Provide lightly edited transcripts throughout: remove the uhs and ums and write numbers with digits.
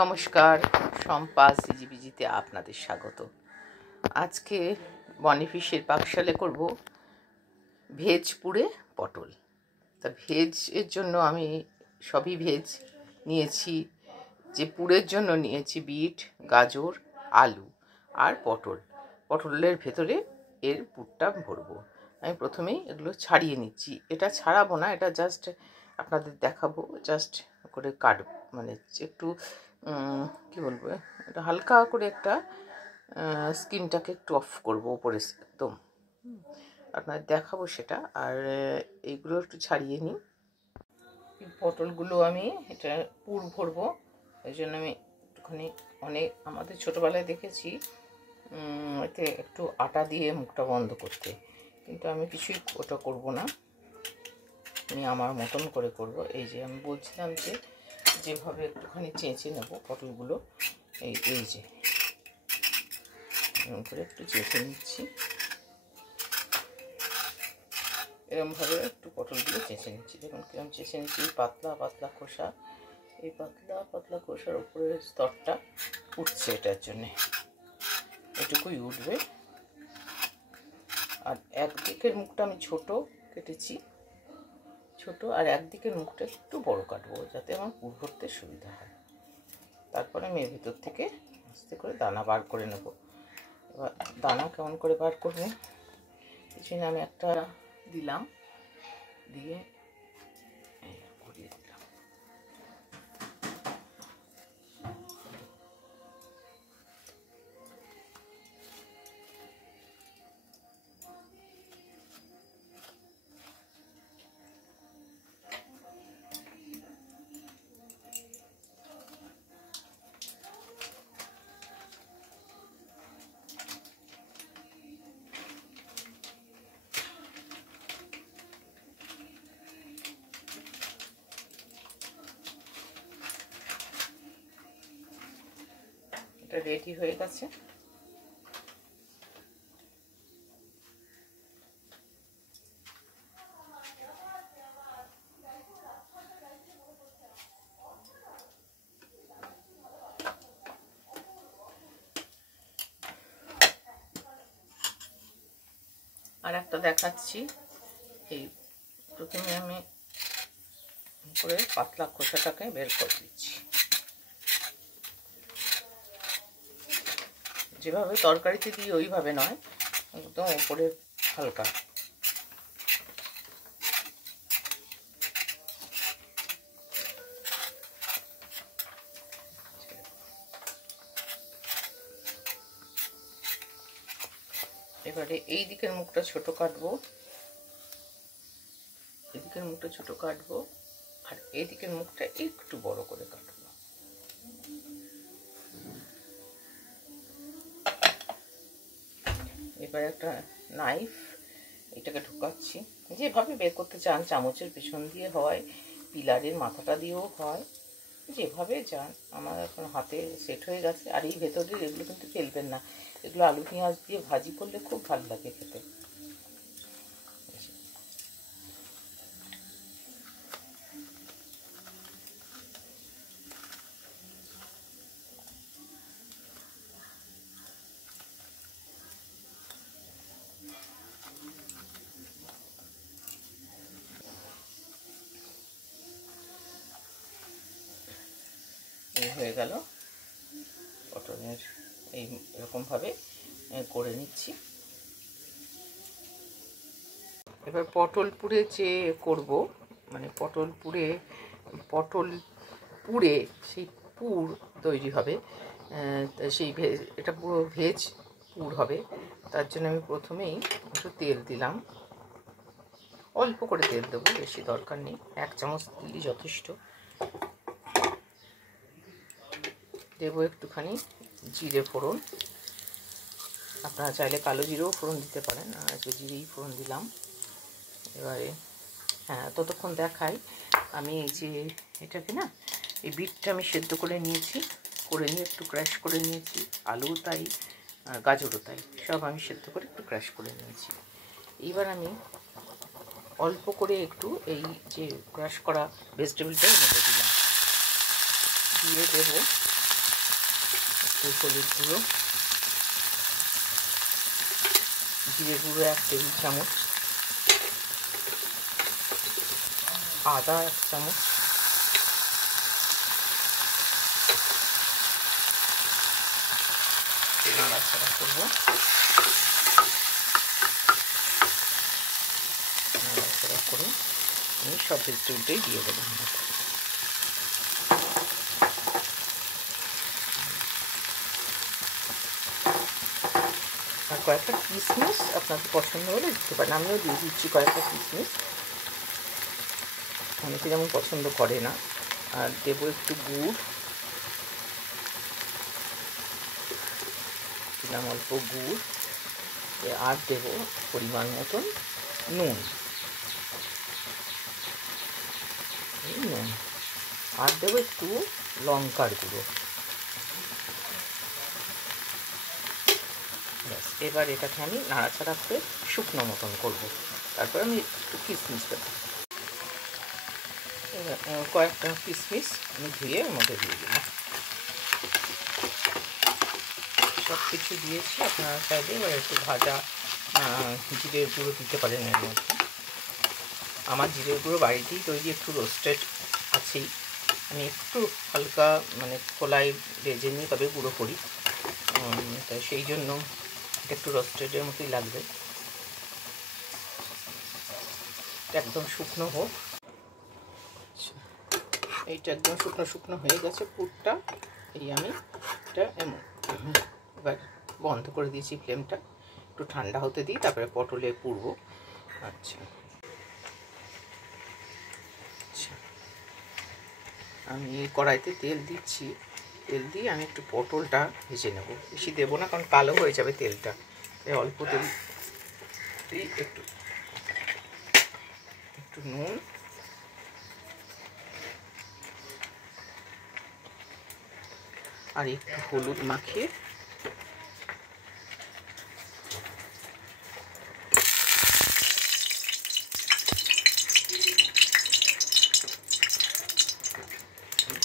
নমস্কার, শম্পা সিজিবিজিতে আপনাদের স্বাগত। আজকে বনিফিশের পাকশালে করব ভেজ পুরে পটল। তা ভেজের জন্য আমি সবই ভেজ নিয়েছি। যে পুরের জন্য নিয়েছি বিট, গাজর, আলু আর পটলের ভেতরে এর পুরটা ভরবো। আমি প্রথমেই এগুলো ছাড়িয়ে নিচ্ছি। এটা ছাড়াবো না, এটা জাস্ট আপনাদের দেখাবো, জাস্ট করে কাটবো, মানে একটু কি বলবো, এটা হালকা করে একটা স্কিনটাকে একটু অফ করবো উপরে একদম, আপনাদের দেখাবো সেটা। আর এইগুলো একটু ছাড়িয়ে নিই। পটলগুলো আমি এটা পুর ভরবো, ওই জন্য আমি একটুখানি আমাদের ছোটোবেলায় দেখেছি এতে একটু আটা দিয়ে মুখটা বন্ধ করতে, কিন্তু আমি কিছুই ওটা করবো না, আমি আমার মতন করে করব। এই যে আমি বলছিলাম যে যেভাবে একটুখানি চেঁচে নেব পটলগুলো, এই যে এরকম করে একটু চেঁচে নিচ্ছি। এরকমভাবে একটু পটলগুলো চেঁচে নিচ্ছি। দেখুন কিরকম চেঁচে নিচ্ছি। পাতলা পাতলা খোসা, এই পাতলা পাতলা খোসার উপরের স্তরটা উঠছে, এটার জন্যে এটুকুই উঠবে। আর একদিকের মুখটা আমি ছোট কেটেছি, আর একদিকের মুখটা একটু বড় কাটবো, যাতে আমার পুর ভরতে সুবিধা হয়। তারপরে আমি এর ভিতর থেকে আস্তে করে দানা বার করে নেব। এবার দানা কেমন করে বার করবো, পিছনে আমি একটা দিলাম, দিয়ে ঘুরিয়ে দিলাম। এটা রেডি হয়ে গেছে। আর একটা দেখাচ্ছি। এই প্রথমে আমি করে পাতলা খোসাটাকে বের করে দিচ্ছি। যেভাবে তরকারিতে দিই ওইভাবে নয়, একদম উপরে হালকা। এবারে এই দিকের মুখটা ছোট কাটবো, এদিকের মুখটা ছোট কাটবো, আর এদিকের মুখটা একটু বড় করে কাটবো। এবার একটা নাইফ, এটাকে ঢুকাচ্ছি। যেভাবে বের করতে চান, চামচের পিছন দিয়ে হয়, পিলারের মাথাটা দিয়েও হয়, যেভাবে যান। আমার এখন হাতে সেট হয়ে গেছে। আর এই ভেতরের এগুলো কিন্তু ফেলবেন না, এগুলো আলু পেঁয়াজ দিয়ে ভাজি করলে খুব ভালো লাগে খেতে। হয়ে গেল পটলের, এই এরকমভাবে করে নিচ্ছি। এবার পটল পুরে যে করব, মানে পটল পুরে সেই পুর তৈরি হবে, সেই এটা পুরো ভেজ পুর হবে। তার জন্য আমি প্রথমেই একটু তেল দিলাম, অল্প করে তেল দেবো, বেশি দরকার নেই, 1 চামচ দিলেই যথেষ্ট। দেবো একটুখানি জিরে ফোড়ন, আপনারা চাইলে কালো জিরেও ফোড়ন দিতে পারেন, আজকে জিরেই ফোড়ন দিলাম। এবারে ততক্ষণ দেখাই, আমি এই যে এটাকে না, এই বিটটা আমি সেদ্ধ করে নিয়ে একটু ক্র্যাশ করে নিয়েছি, আলু তাই, গাজরও তাই, সব আমি সেদ্ধ করে একটু ক্র্যাশ করে নিয়েছি। এবার আমি অল্প করে একটু এই যে ক্রাশ করা ভেজিটেবলটা মধ্যে দিলাম, দিয়ে দেবো একটু হলুদ গুঁড়ো, জিরে গুঁড়ো 1 টেবিল চামচ, আদা 1 চামচ, নাড়াচাড়া করবো। নাড়াচাড়া করে আমি সব ভেজিটেবলটাই দিয়ে দেবো। আর কয়েকটা কিশমিশ আপনাদের পছন্দ হলে দিতে পারেন, আমিও দিয়ে দিচ্ছি কয়েকটা কিশমিশ, অনেকে যেমন পছন্দ করে না। আর দেবো একটু গুড়, দিলাম অল্প গুড়, আর দেবো পরিমাণ মতন নুন, নুন, আর দেবো একটু লঙ্কার গুঁড়ো। ব্যাস, এবার এটাকে আমি নাড়াচাড়া করে শুকনো মতন করবো। তারপর আমি একটু কিশমিশ দেবো, কয়েকটা কিশমিশ আমি ধুয়ে ওর মধ্যে দিয়ে দিলাম। সব কিছু দিয়েছি, আপনারা চাইলে এবার একটু ভাজা জিরের গুঁড়ো দিতে পারেন এর মধ্যে। আমার জিরের গুঁড়ো বাড়িতেই তৈরি, একটু রোস্টেড আছেই, আমি একটু হালকা মানে খোলায় ভেজে নিয়ে তবে গুঁড়ো করি, তাই সেই জন্য এটা একটু রোস্টেডের মতোই লাগবে। একদম শুকনো হোক, এইটা একদম শুকনো শুকনো হয়ে গেছে পুরটা। এই আমি এটা এবার বন্ধ করে দিয়েছি ফ্লেমটা, একটু ঠান্ডা হতে দিই, তারপরে পটলে পুরবো। আচ্ছা, আমি কড়াইতে তেল দিচ্ছি, তেল দিয়ে আমি একটু পটলটা ভেজে নেব, বেশি দেবো না কারণ কালো হয়ে যাবে তেলটা, তাই অল্প তেল দিই। একটু নুন, আর একটু হলুদ মাখিয়ে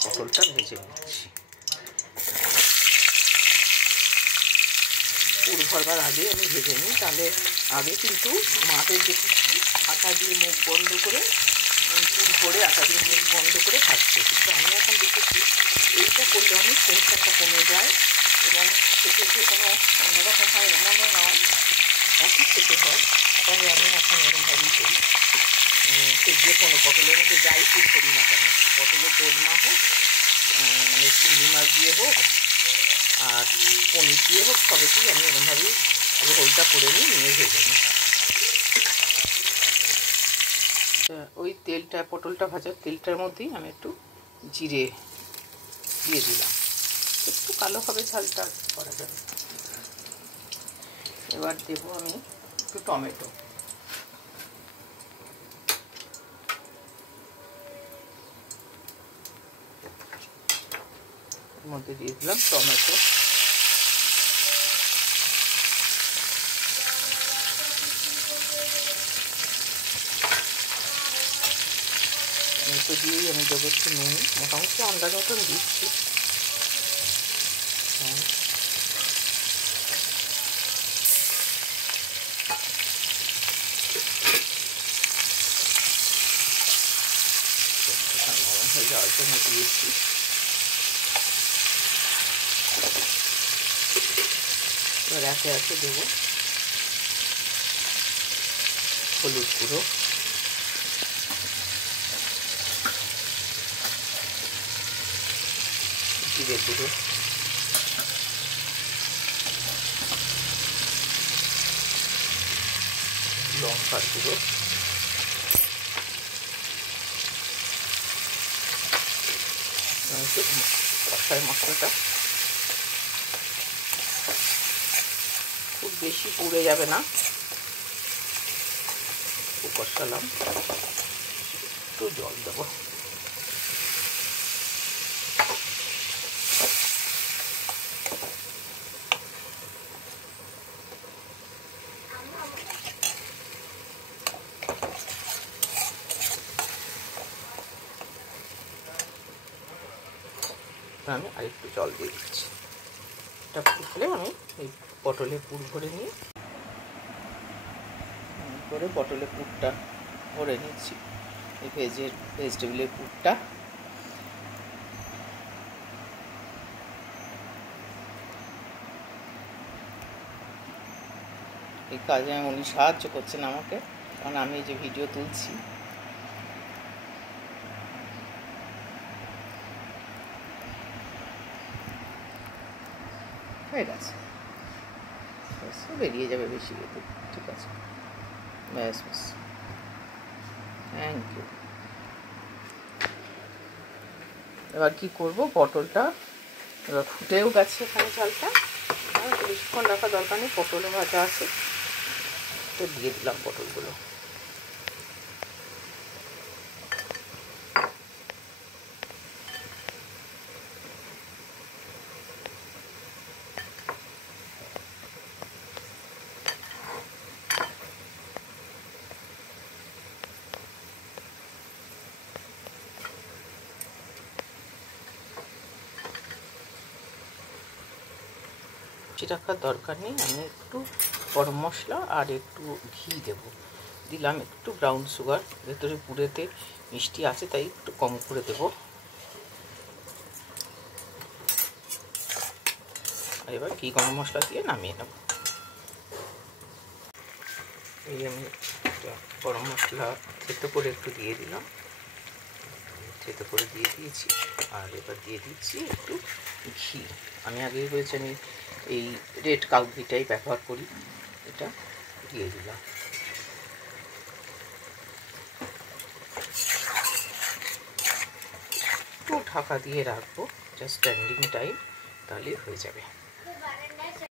পটলটা ভেজে নিচ্ছি। পুর ভরবার আগে আমি ভেজে নিই, তাহলে আগে কিন্তু মাদের দেখেছি আটা দিয়ে মুখ বন্ধ করে, পুর ভরে আটা দিয়ে মুখ বন্ধ করে ভাজছে, কিন্তু আমি এখন দেখেছি এইটা করলে অনেক টেনশনটা কমে যায় এবং খেতে যে কোনো অন্যরকম হয় এমনও নয়, একই খেতে হয়। তাই আমি এখন এরকমভাবেই করি, যে কোনো পটলের মধ্যে যাই পুর করি না কেন, পটলের দোলমা হোক, মানে চিংড়ি মাছ দিয়ে হোক আর পনির দিয়ে হোক, সবেতেই আমি এরকমভাবেই রোলটা করে নিয়ে ভেজে নিই। ওই তেলটা, পটলটা ভাজার তেলটার মধ্যেই আমি একটু জিরে দিয়ে দিলাম, একটু কালো হবে ঝালটা করা যাবে। এবার দেবো আমি একটু টমেটো, এর মধ্যে দিয়ে দিলাম টমেটো, টমেটো দিয়েই আমি দেবো একটু নুন, মোটামুটি আন্দাজ মতন দিচ্ছি। নরম হয়ে যাওয়ার জন্য দিয়েছি। এবার একে একে দেবো হলুদ গুঁড়ো, জিরে গুঁড়ো, লঙ্কার গুঁড়ো, কষায় মশলাটা খুব বেশি পুড়ে যাবে না, খুব কষালাম, একটু জল দেবো। আমি আরেকটু জল দিয়ে দিচ্ছি। এটা ফুটলে আমি এই পটলের পুর ভরে নিয়ে করে পটলের পুরটা ভরে নিচ্ছি, এই ভেজিটেবিলের পুরটা। এই কাজে উনি সাহায্য করছেন আমাকে, কারণ আমি যে ভিডিও তুলছি। হয়ে গেছে, বেরিয়ে যাবে বেশি কিন্তু, ঠিক আছে, ব্যাস ব্যাস, থ্যাংক ইউ। এবার কি করব, পটলটা এবার ফুটেও গেছে এখানে চালটা, বেশিক্ষণ রাখা দরকার নেই, পটলও ভাজা আছে, তো দিয়ে দিলাম পটলগুলো। রাখার দরকার নেই, আমি একটু গরম মশলা আর একটু ঘি দেব, দিলাম একটু ব্রাউন সুগার, ভেতরে পুরেতে মিষ্টি আছে তাই একটু কম করে দেব। আর এবার ঘি গরম মশলা দিয়ে নামিয়ে নেব। এই আমি গরম মশলা থেতো করে একটু দিয়ে দিলাম, থেতো করে দিয়ে দিয়েছি। আর এবার দিয়ে দিচ্ছি একটু ঘি, আমি আগেই বলেছি আমি এই রেড কাউ ঘিটাই ব্যবহার করি, এটা দিয়ে দিলাম। একটু ঢাকা দিয়ে রাখবো, জাস্ট স্ট্যান্ডিং টাইম, তাহলেই হয়ে যাবে।